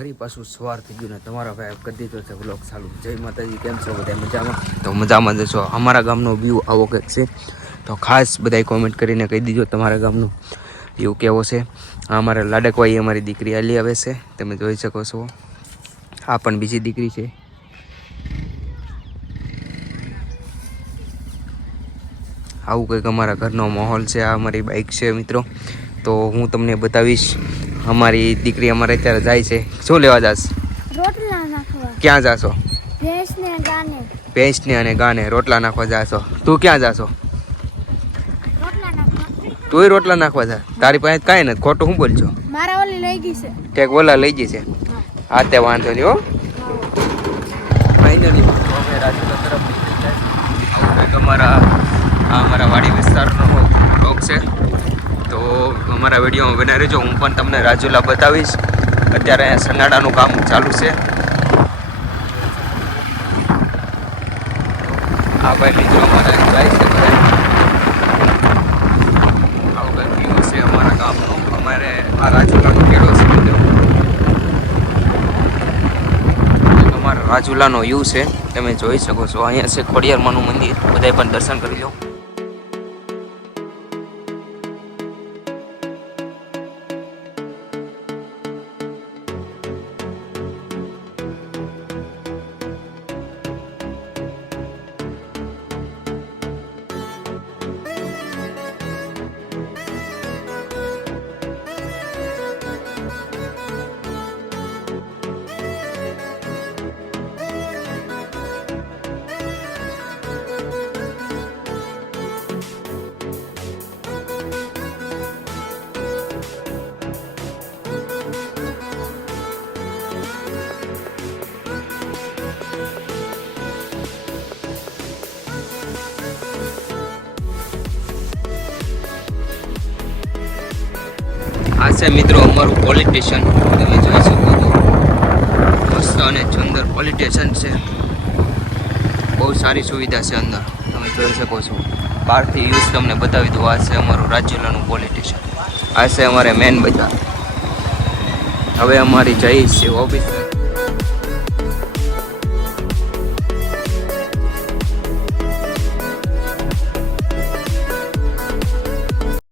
ફરી પાછું સવાર થઈ ગયું ને તમારા ભાઈ કરી દીધો છે વ્લોગ ચાલુ. જય માતાજી, કેમ છો બધા? મજામાં? તો મજામાં જ છો. અમારા ગામનો વ્યૂ આવો કંઈક છે, તો ખાસ બધાય કોમેન્ટ કરીને કહી દીજો તમારા ગામનો વ્યૂ કેવો છે. અમારા લાડકવાઈ અમારી દીકરી આલી આવે છે, તમે જોઈ શકો છો. આ પણ બીજી દીકરી છે. આવું કંઈક અમારા ઘરનો માહોલ છે. આ અમારી બાઇક છે મિત્રો. તો હું તમને બતાવીશ. અમારી દીકરી અમારે અત્યારે જાય છે. શું લેવા જાશ? રોટલા નાખવા. ક્યાં જાશો? ભેંસને ગાને. ભેંસને અને ગાને રોટલા નાખવા જાશો. તું ક્યાં જાશો? રોટલા નાખવા. તુંય રોટલા નાખવા જા. તારી પાસે કાંઈ નથી, ખોટું શું બોલছো? મારા ઓલી લઈ ગઈ છે. ઠેક ઓલા લઈ ગઈ છે. હા તે વાંધો નહીં હો. ફાઇનલી અમે રાજુલા તરફ નીકળી જાય. આવું કંઈક અમારા વાડી વિસ્તારનો બ્લોગ છે. તો અમારા વિડીયોમાં બનાવી રહેજો. હું પણ તમને રાજુલા બતાવીશ. અત્યારે અહીંયા સનાડાનું કામ ચાલુ છે. આ ભાઈ મિત્રો અમારે જાય છે. આવું કંઈક વ્યૂ છે અમારા ગામનો. અમારે આ રાજુલાનો કેળો છે મિત્રો. અમારા રાજુલાનો વ્યૂ છે, તમે જોઈ શકો છો. અહીંયા છે ખોડિયારમાંનું મંદિર, બધાય પણ દર્શન કરી લો. આ છે મિત્રો અમારું પોલીસ સ્ટેશન, તમે જોઈ શકો છો. મસ્ત અને સુંદર પોલીસ સ્ટેશન છે. બહુ સારી સુવિધા છે અંદર, તમે જોઈ શકો છો. બહારથી યુઝ તમને બતાવી દઉં. આ છે અમારું રાજુલાનું પોલીસ સ્ટેશન. આ છે અમારે મેન બજાર. હવે અમારી જઈ છે ઓફિસ.